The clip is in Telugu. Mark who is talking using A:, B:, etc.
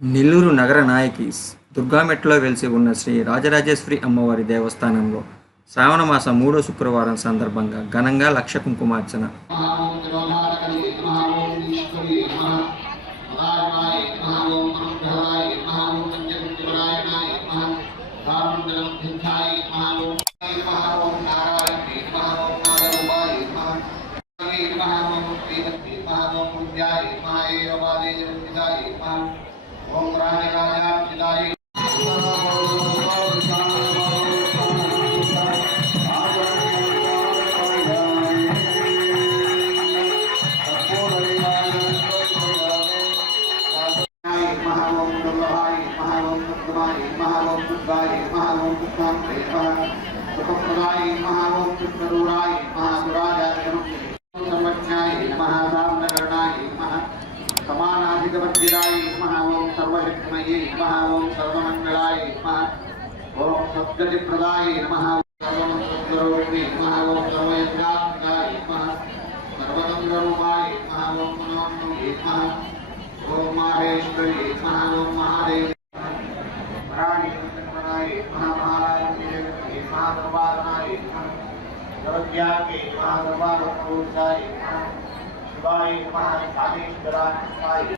A: నెల్లూరు నగర నాయకి దుర్గామెట్లో వెలిసి ఉన్న శ్రీ రాజరాజేశ్వరి అమ్మవారి దేవస్థానంలో శ్రావణ మాసం మూడో శుక్రవారం సందర్భంగా ఘనంగా లక్ష కుంకుమార్చన.
B: ఓం महावंश महावंश महावंश महावंश महावंश समानाधिकवर्जिताय नमः ओम सर्वशक्तिमये नमः ओम सर्वमङ्गलाय नमः ओम सद्गतिप्रदाय नमः सर्वं सुन्दरोपि नमः ओम सर्वयज्ञात्मिकाय नमः, सर्वतन्त्ररूपाय नमः ओम मनोन्मुखे नमः ओम माहेश्वरी नमः महादेवी महासर्वाधनाय सर्वज्ञाके महासर्वाधनपूजाय शिवाय नमः